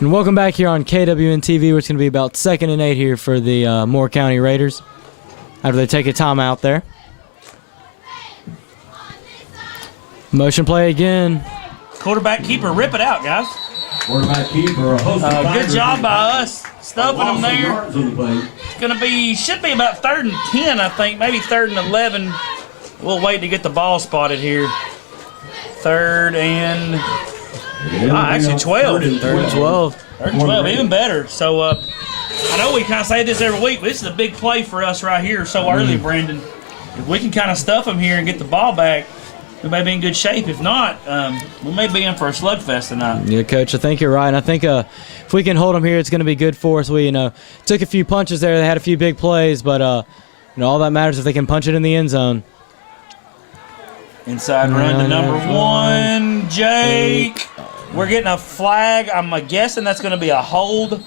And welcome back here on KWN TV, where it's going to be about 2nd and 8 here for the Moore County Raiders after they take a timeout there. Motion play again. Quarterback keeper, rip it out, guys. Quarterback keeper, good job by us, stuffing them there. It's going to be, should be about 3rd and 10, I think, maybe 3rd and 11. We'll wait to get the ball spotted here. 3rd and... actually 12. 3rd and 12. 3rd and 12, even better. So, I know we kind of say this every week, but this is a big play for us right here so early, Brandon. If we can kind of stuff them here and get the ball back, we may be in good shape. If not, we may be in for a slugfest tonight. Yeah, Coach, I think you're right. And I think if we can hold them here, it's going to be good for us. We, took a few punches there. They had a few big plays, but, all that matters if they can punch it in the end zone. Inside run to number 1, Jake. We're getting a flag. I'm guessing that's going to be a hold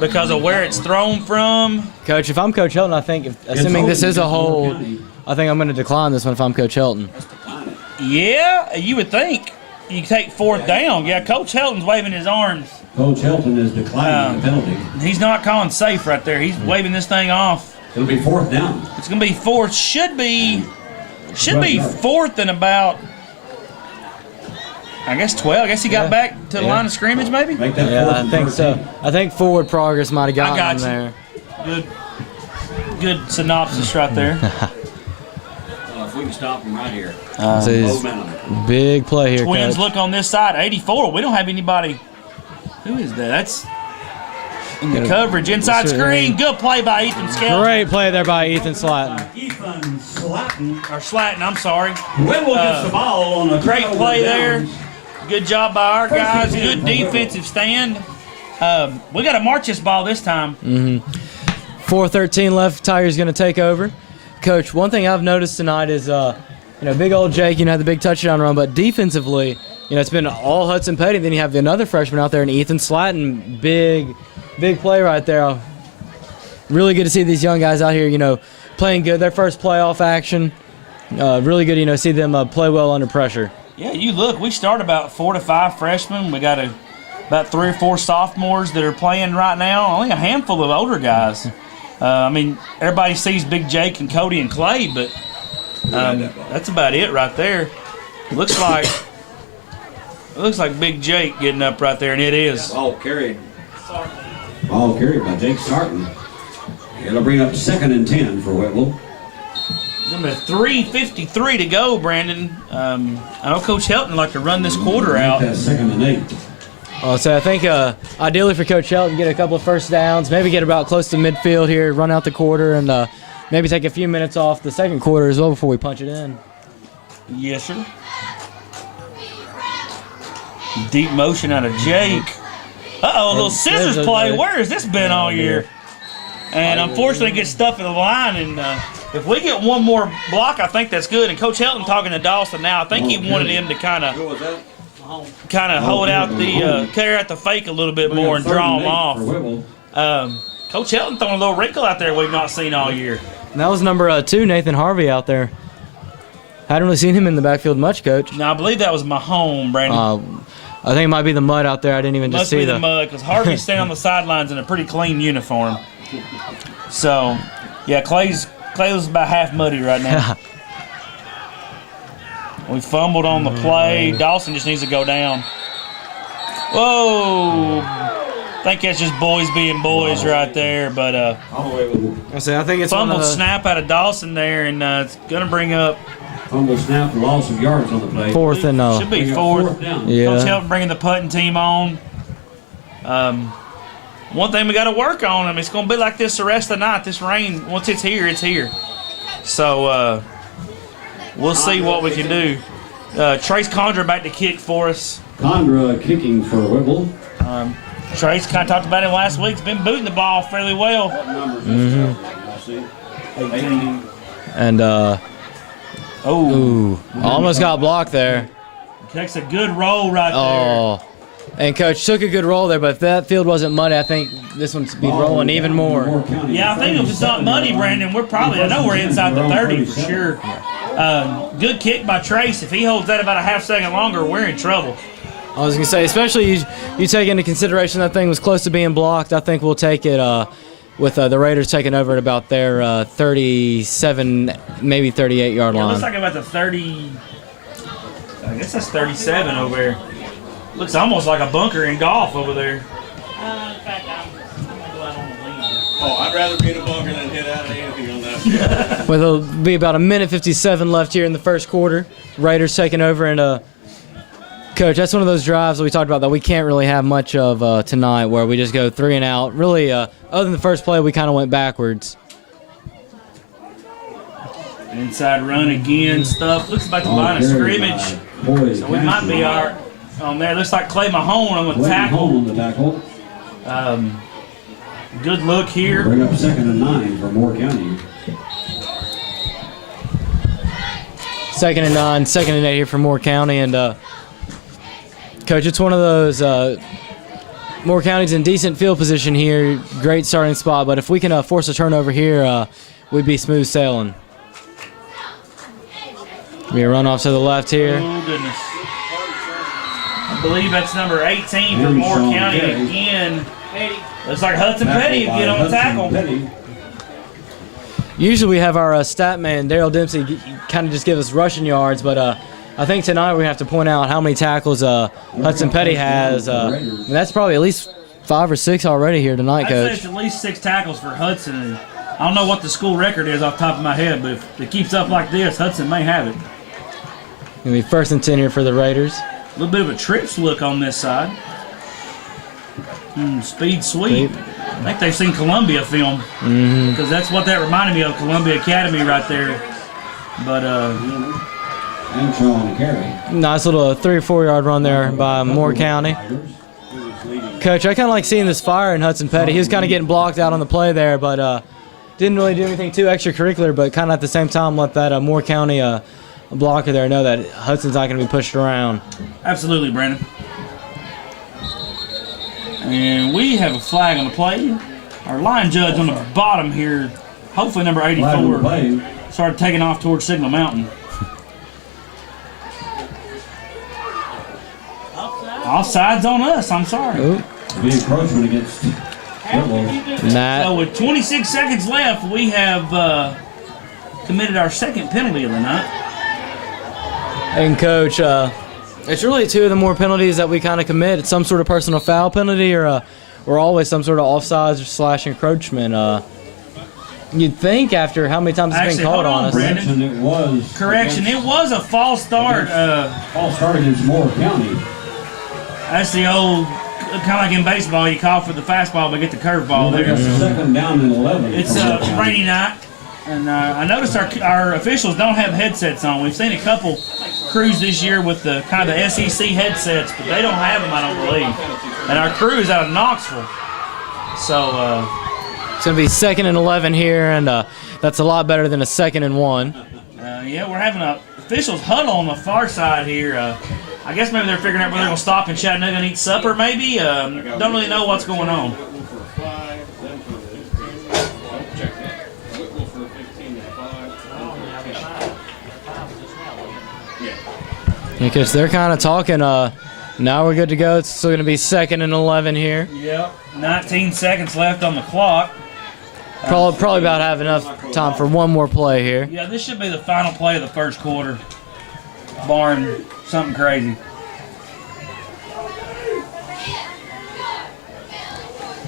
because of where it's thrown from. Coach, if I'm Coach Helton, I think, assuming this is a hold, I think I'm going to decline this one if I'm Coach Helton. Yeah, you would think. You take 4th down. Yeah, Coach Helton's waving his arms. Coach Helton is declining the penalty. He's not calling safe right there. He's waving this thing off. It'll be 4th down. It's going to be 4th. Should be 4th and about, I guess, 12. I guess he got back to the line of scrimmage, maybe? Yeah, I think so. I think forward progress might have gotten him there. Good synopsis right there. If we can stop him right here. Big play here, Twins Coach. look on this side, 84. We don't have anybody. Who is that? That's in the coverage. Inside screen. Good play by Ethan Skelton. Great play there by Ethan Slatton. Ethan Slatton. Or Slatton, I'm sorry. Whitwell gets the ball on a great play there. Good job by our guys. Good defensive stand. We got to march this ball this time. 4:13 left. Tiger's going to take over. Coach, one thing I've noticed tonight is, big old Jake, had the big touchdown run, but defensively, it's been all Hudson Petty. Then you have another freshman out there, and Ethan Slatton, big play right there. Really good to see these young guys out here, playing good. Their first playoff action. Really good, see them play well under pressure. Yeah, you look, we start about 4 to 5 freshmen. We got about 3 or 4 sophomores that are playing right now. Only a handful of older guys. Everybody sees Big Jake and Cody and Clay, but that's about it right there. It looks like Big Jake getting up right there, and it is. Ball carried by Jake Sarton. It'll bring up 2nd and 10 for Whitwell. There's 3:53 to go, Brandon. I know Coach Helton like to run this quarter out. That's 2nd and 8. So I think ideally for Coach Helton, get a couple of first downs, maybe get about close to midfield here, run out the quarter, and maybe take a few minutes off the second quarter as well before we punch it in. Yes, sir. Deep motion out of Jake. Uh-oh, a little scissors play. Where has this been all year? And unfortunately gets stuff in the line, and if we get one more block, I think that's good. And Coach Helton talking to Dawson now, I think he wanted him to kind of hold out carry out the fake a little bit more and draw him off. Coach Helton throwing a little wrinkle out there we've not seen all year. And that was number 2, Nathan Harvey out there. Hadn't really seen him in the backfield much, Coach. No, I believe that was Mahone, Brandon. I think it might be the mud out there. I didn't even just see the mud, because Harvey's standing on the sidelines in a pretty clean uniform. So, yeah, Clay's about half muddy right now. We fumbled on the play. Dawson just needs to go down. Whoa! I think that's just boys being boys right there. But I think it's fumbled snap out of Dawson there, and it's going to bring up fumble snap, loss of yards on the play. 4th and should be 4th. Yeah. Coach Helton bringing the punting team on. One thing we got to work on, it's going to be like this the rest of the night. This rain, once it's here, it's here. So we'll see what we can do. Trace Condra back to kick for us. Condra kicking for Whitwell. Trace kind of talked about it last week. He's been booting the ball fairly well. And almost got blocked there. Takes a good roll right there. And Coach took a good roll there, but if that field wasn't muddy, I think this one's be rolling even more. Yeah, I think if it's not muddy, Brandon, I know we're inside the 30 for sure. Good kick by Trace. If he holds that about a half second longer, we're in trouble. I was going to say, especially you take into consideration that thing was close to being blocked. I think we'll take it with the Raiders taking over at about their 37, maybe 38-yard line. It looks like about the 30. I guess that's 37 over there. Looks almost like a bunker in golf over there. In fact, I'm going to go out on the limb. Oh, I'd rather be in a bunker than hit out of anything on that. Well, there'll be about 1:57 left here in the first quarter. Raiders taking over, and Coach, that's one of those drives that we talked about that we can't really have much of tonight, where we just go 3 and out. Really, other than the first play, we kind of went backwards. Inside run again, stuff. Looks like the line of scrimmage. So we might be on there. Looks like Clay Mahone on the tackle. Good look here. Bring up 2nd and 9 for Moore County. 2nd and 9, 2nd and 8 here for Moore County, and Coach, it's one of those. Moore County's in decent field position here, great starting spot. But if we can force a turnover here, we'd be smooth sailing. Be a runoff to the left here. Oh goodness! I believe that's number 18 for Moore County again. Looks like Hudson Petty get on the tackle. Usually we have our stat man, Daryl Dempsey, kind of just give us rushing yards, but I think tonight we have to point out how many tackles Hudson Petty has. And that's probably at least 5 or 6 already here tonight, I'd say Coach. it's at least 6 tackles for Hudson. And I don't know what the school record is off the top of my head, but if it keeps up like this, Hudson may have it. Gonna be 1st and 10 here for the Raiders. A little bit of a trips look on this side. Speed sweep. I think they've seen Columbia film, because that's what that reminded me of, Columbia Academy right there. But nice little 3 or 4 yard run there by Moore County. Coach, I kind of like seeing this fire in Hudson Petty. He was kind of getting blocked out on the play there, but didn't really do anything too extracurricular, but kind of at the same time let that Moore County blocker there know that Hudson's not going to be pushed around. Absolutely, Brandon. And we have a flag on the play. Our line judge on the bottom here, hopefully number 84, started taking off towards Signal Mountain. Offsides on us, I'm sorry. Ooh. Be encroachment against Matt. So with 26 seconds left, we have committed our 2nd penalty of the night. And Coach, it's really 2 of the more penalties that we kind of commit. It's some sort of personal foul penalty or always some sort of offsides / encroachment. You'd think after how many times it's been called on us. Brandon. It was. Correction, it was a false start. False start against Moore County. That's the old, kind of like in baseball, you call for the fastball but get the curveball there. 2nd down and 11. It's a rainy night, and I noticed our officials don't have headsets on. We've seen a couple crews this year with the kind of the SEC headsets, but they don't have them, I don't believe. And our crew is out of Knoxville. So It's going to be 2nd and 11 here, and that's a lot better than a 2nd and 1. yeah, we're having a officials huddle on the far side here. I guess maybe they're figuring out where they're going to stop in Chattanooga and eat supper, maybe. Don't really know what's going on. Because they're kind of talking, now we're good to go. It's still going to be 2nd and 11 here. Yep, 19 seconds left on the clock. Probably about have enough time for one more play here. Yeah, this should be the final play of the first quarter, barring something crazy.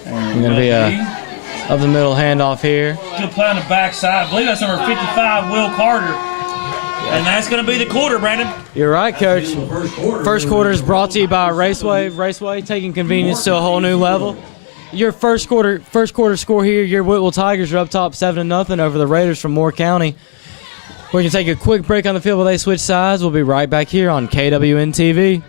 We're going to be up the middle handoff here. Good play on the backside. I believe that's number 55, Will Carter. And that's going to be the quarter, Brandon. You're right, Coach. First quarter is brought to you by Raceway. Raceway, taking convenience to a whole new level. Your first quarter score here, your Whitwell Tigers are up top 7-0 over the Raiders from Moore County. We're going to take a quick break on the field while they switch sides. We'll be right back here on KWN TV.